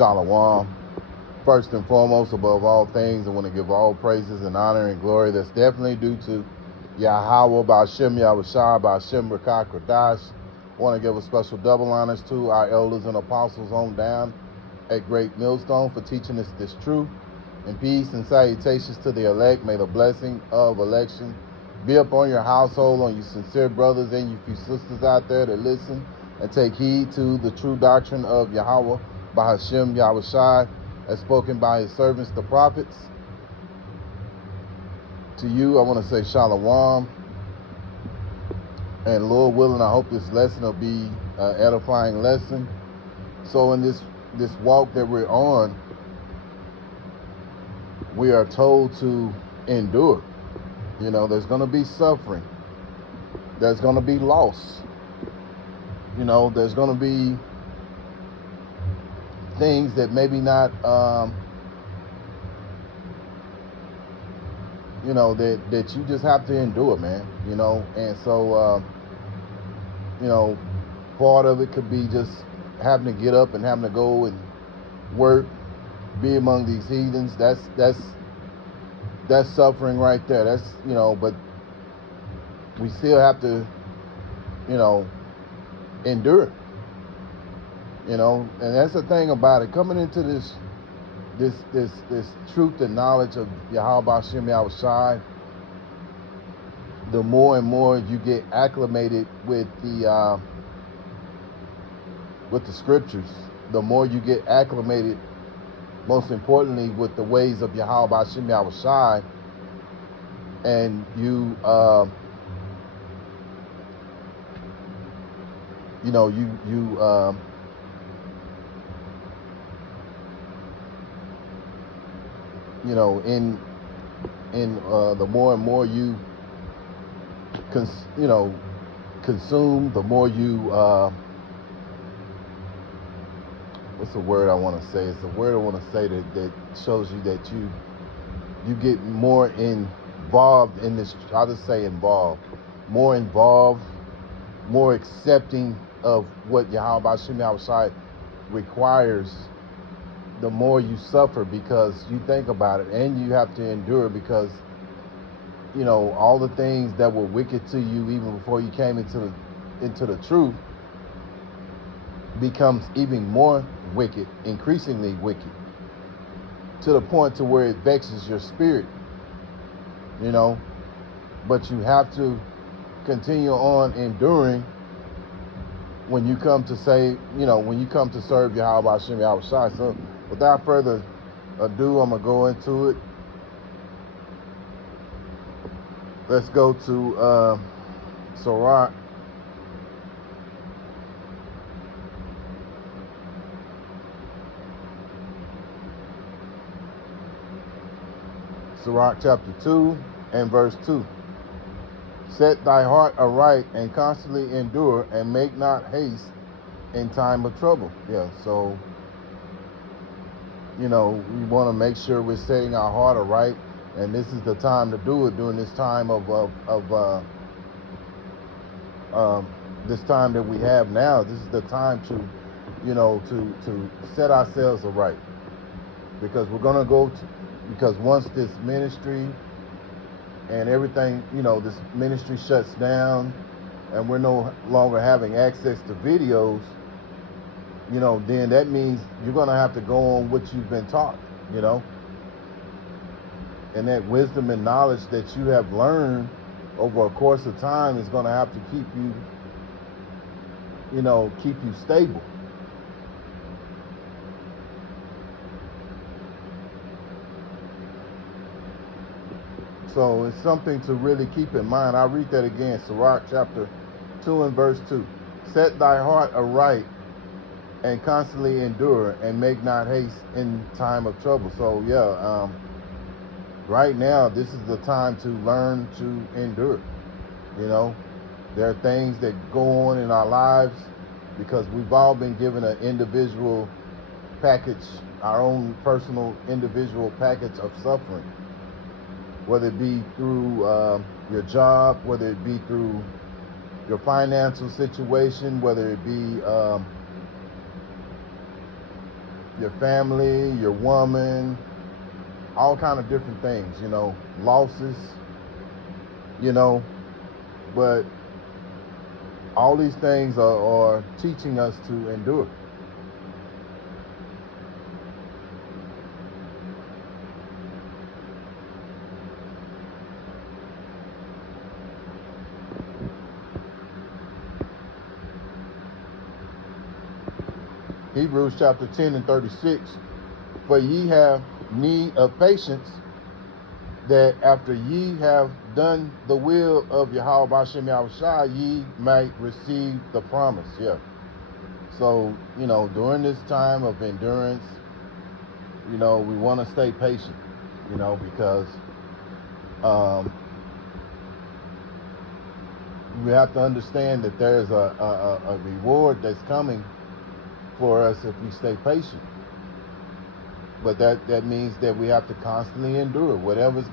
Shalom. First and foremost, above all things, I want to give all praises and honor and glory that's definitely due to Yahweh, Ba'ashem Yahushua, Ba'ashem Rakah Kodash. I want to give a special double honors to our elders and apostles on down at Great Millstone for teaching us this truth. And peace and salutations to the elect. May the blessing of election be upon your household, on you sincere brothers and you few sisters out there that listen and take heed to the true doctrine of Yahweh, Ba'ashem Yahushua, as spoken by his servants, the prophets. To you, I want to say Shalom. And Lord willing, I hope this lesson will be an edifying lesson. So in this walk that we're on, we are told to endure. You know, there's going to be suffering. There's going to be loss. You know, there's going to be things that maybe not, you know, that you just have to endure, man. You know, and so, you know, part of it could be just having to get up and having to go and work, be among these heathens. That's suffering right there. That's, you know, but we still have to, you know, endure. You know, and that's the thing about it. Coming into this truth and knowledge of Yahweh Ba'ashem Yahushua, the more and more you get acclimated with the scriptures, the more you get acclimated, most importantly, with the ways of Yahweh Ba'ashem Yahushua, and you you know, you know, in the more and more you consume, the more you what's the word I want to say? It's the word I want to say that shows you that you get more involved in this. I'll just say involved, more accepting of what Yahweh Ba'ashem Yahushua requires. The more you suffer, because you think about it, and you have to endure, because, you know, all the things that were wicked to you even before you came into the truth becomes even more wicked, increasingly wicked, to the point to where it vexes your spirit, you know. But you have to continue on enduring when you come to say, you know, when you come to serve Yahweh Ba'ashem Yahushua. So without further ado, I'm going to go into it. Let's go to Sirach. Sirach chapter 2 and verse 2. Set thy heart aright and constantly endure, and make not haste in time of trouble. Yeah, so, you know, we want to make sure we're setting our heart aright, and this is the time to do it, during this time this time that we have now. This is the time to, you know, to set ourselves aright, because we're gonna because once this ministry and everything, you know, this ministry shuts down and we're no longer having access to videos, you know, then that means you're going to have to go on what you've been taught, you know, and that wisdom and knowledge that you have learned over a course of time is going to have to keep you, you know, keep you stable. So it's something to really keep in mind. I'll read that again. Sirach chapter 2 and verse 2. Set thy heart aright and constantly endure, and make not haste in time of trouble. So yeah, right now this is the time to learn to endure. You know, there are things that go on in our lives because we've all been given an individual package, our own personal individual package of suffering. Whether it be through your job, whether it be through your financial situation, whether it be, your family, your woman, all kind of different things, you know, losses, you know, but all these things are teaching us to endure. Hebrews chapter 10 and 36, for ye have need of patience, that after ye have done the will of Yahweh B'Shem Yahushua, ye might receive the promise. Yeah. So, you know, during this time of endurance, you know, we want to stay patient, you know, because we have to understand that there's a reward that's coming for us if we stay patient. But that means that we have to constantly endure whatever's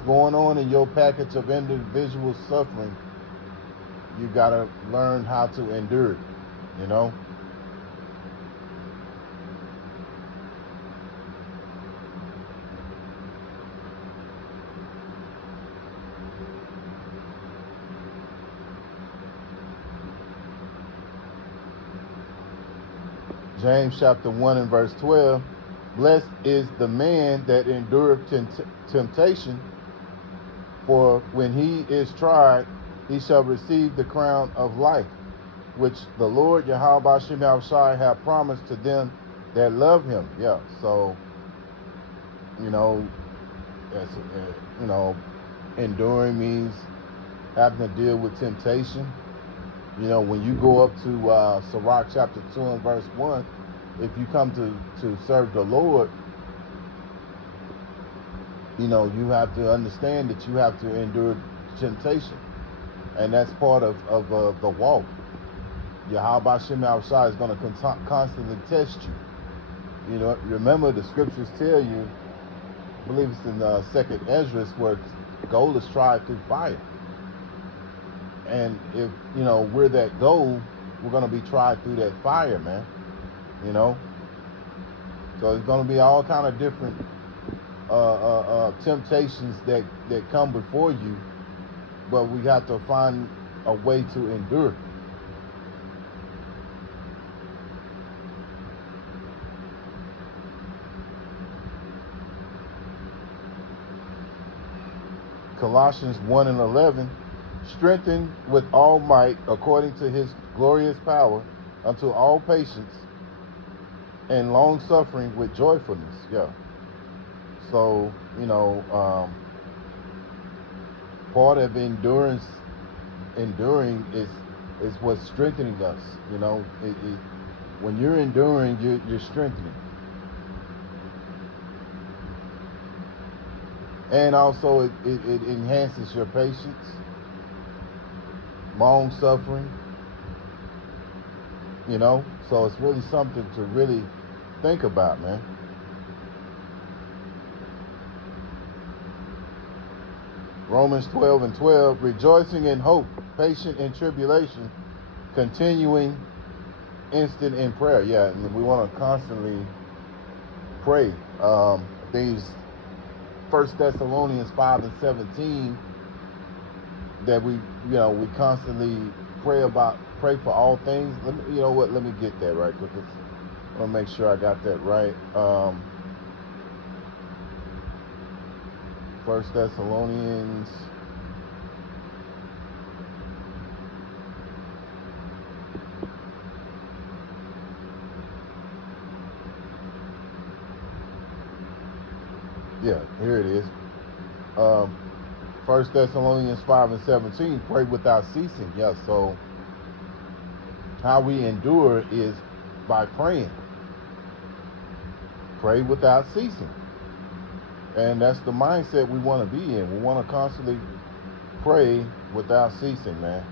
going on in your package of individual suffering. You got to learn how to endure it, you know. James chapter 1 and verse 12, blessed is the man that endureth temptation, for when he is tried, he shall receive the crown of life, which the Lord Yahweh B'Shem Yahushua hath promised to them that love him. Yeah, so, you know, you know, enduring means having to deal with temptation. You know, when you go up to Sirach chapter 2 and verse 1, if you come to serve the Lord, you know, you have to understand that you have to endure temptation. And that's part of the walk. Yahweh B'Shem Yahushua is going to constantly test you. You know, remember the scriptures tell you, I believe it's in 2nd Esdras, where gold is tried through fire. And if, you know, we're that gold, we're going to be tried through that fire, man. You know? So it's going to be all kind of different temptations that come before you, but we have to find a way to endure. Colossians 1 and 11, strengthened with all might according to his glorious power unto all patience and long suffering with joyfulness. Yeah. So, you know, part of enduring is what's strengthening us. You know, when you're enduring, you're strengthening. And also it enhances your patience, long suffering, you know. So it's really something to really think about, man. Romans 12 and 12, rejoicing in hope, patient in tribulation, continuing instant in prayer. Yeah, and we want to constantly pray. These 1 Thessalonians 5 and 17, that we constantly pray for all things. You know what? Let me get that right quick. I want to make sure I got that right. 1 Thessalonians. Yeah, here it is. 1 Thessalonians 5 and 17, pray without ceasing. Yeah, so how we endure is by praying. Pray without ceasing. And that's the mindset we want to be in. We want to constantly pray without ceasing, man.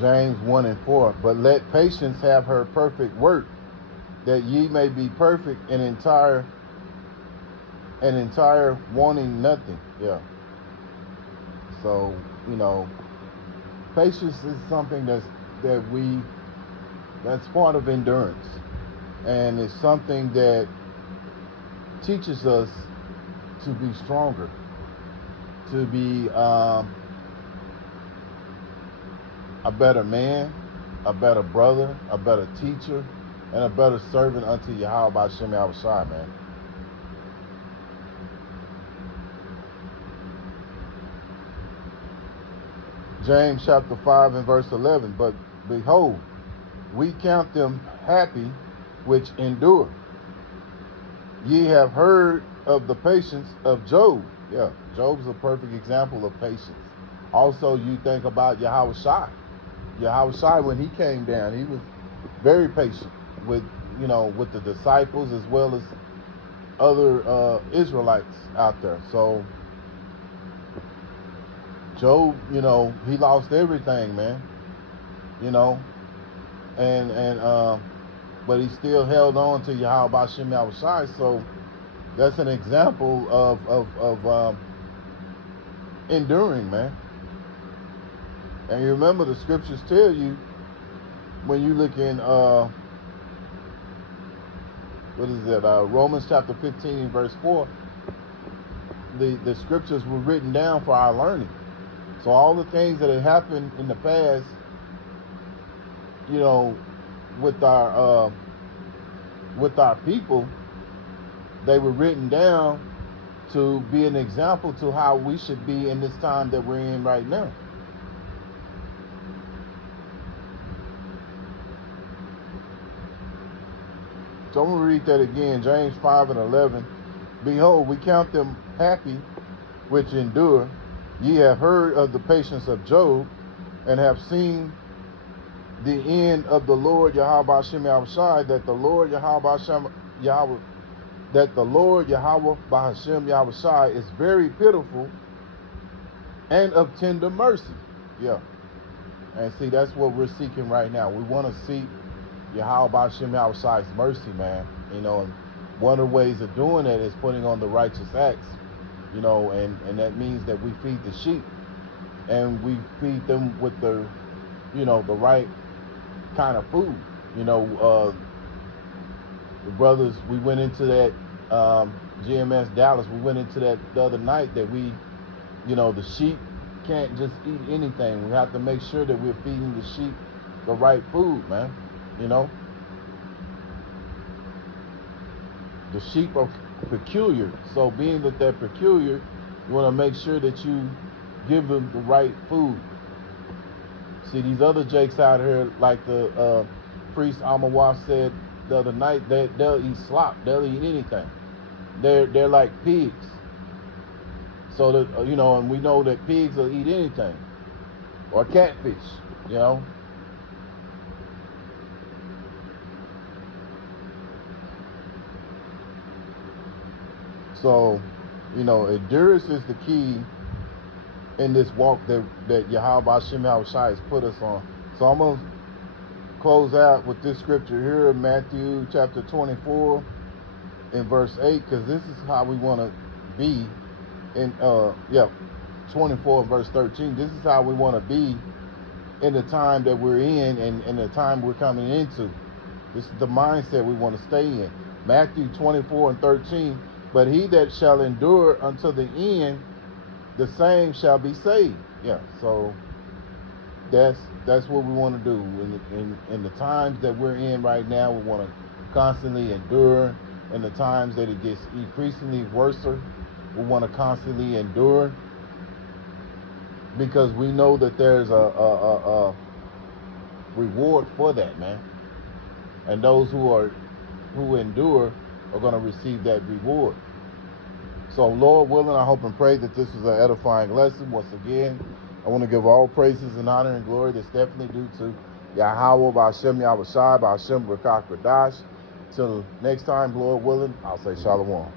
James 1 and 4. But let patience have her perfect work, that ye may be perfect and entire, wanting nothing. Yeah. So, patience is something that's part of endurance. And it's something that teaches us to be stronger, to be a better man, a better brother, a better teacher, and a better servant unto Yahweh Hashem Yahushai, man. James chapter 5 and verse 11. But behold, we count them happy which endure. Ye have heard of the patience of Job. Yeah, Job's a perfect example of patience. Also, you think about Yahushua. Yahushua, when he came down, he was very patient with the disciples as well as other Israelites out there. So Job, he lost everything, man. But he still held on to Yahweh Hashem Yahushai. So that's an example of enduring, man. And you remember the scriptures tell you, when you look in Romans chapter 15 verse 4, the scriptures were written down for our learning. So all the things that had happened in the past, with our people, they were written down to be an example to how we should be in this time that we're in right now. So I'm going to read that again. James 5 and 11. Behold, we count them happy which endure. Ye have heard of the patience of Job, and have seen the end of the Lord Yahweh Hashem Yahushai, that the Lord Yahweh Hashem Yahushai is very pitiful and of tender mercy. Yeah. And see, that's what we're seeking right now. We want to seek Yahweh Hashem Yahushai's mercy, man. And one of the ways of doing that is putting on the righteous acts, and that means that we feed the sheep, and we feed them with the right kind of food. The brothers, we went into that GMS Dallas, we went into that the other night, that the sheep can't just eat anything. We have to make sure that we're feeding the sheep the right food, man. The sheep are peculiar, so being that they're peculiar, you want to make sure that you give them the right food. See, these other jakes out here, like the priest Amawa said the other night, they'll eat slop, they'll eat anything. They're like pigs. So that and we know that pigs will eat anything, or catfish, So, endurance is the key in this walk that Yahweh Hashem Yahushai has put us on. So I'm going to close out with this scripture here, Matthew chapter 24 and verse 8, because this is how we want to be in 24 and verse 13. This is how we want to be in the time that we're in, and the time we're coming into. This is the mindset we want to stay in. Matthew 24 and 13. But he that shall endure unto the end, the same shall be saved. Yeah, so that's what we want to do. In the times that we're in right now, we want to constantly endure. In the times that it gets increasingly worse, we want to constantly endure, because we know that there's a reward for that, man. And those who endure are going to receive that reward. So, Lord willing, I hope and pray that this was an edifying lesson. Once again, I want to give all praises and honor and glory that's definitely due to Yahweh B'Hashem Yahushai B'Hashem B'Kach B'Dash. Till next time, Lord willing, I'll say Shalom.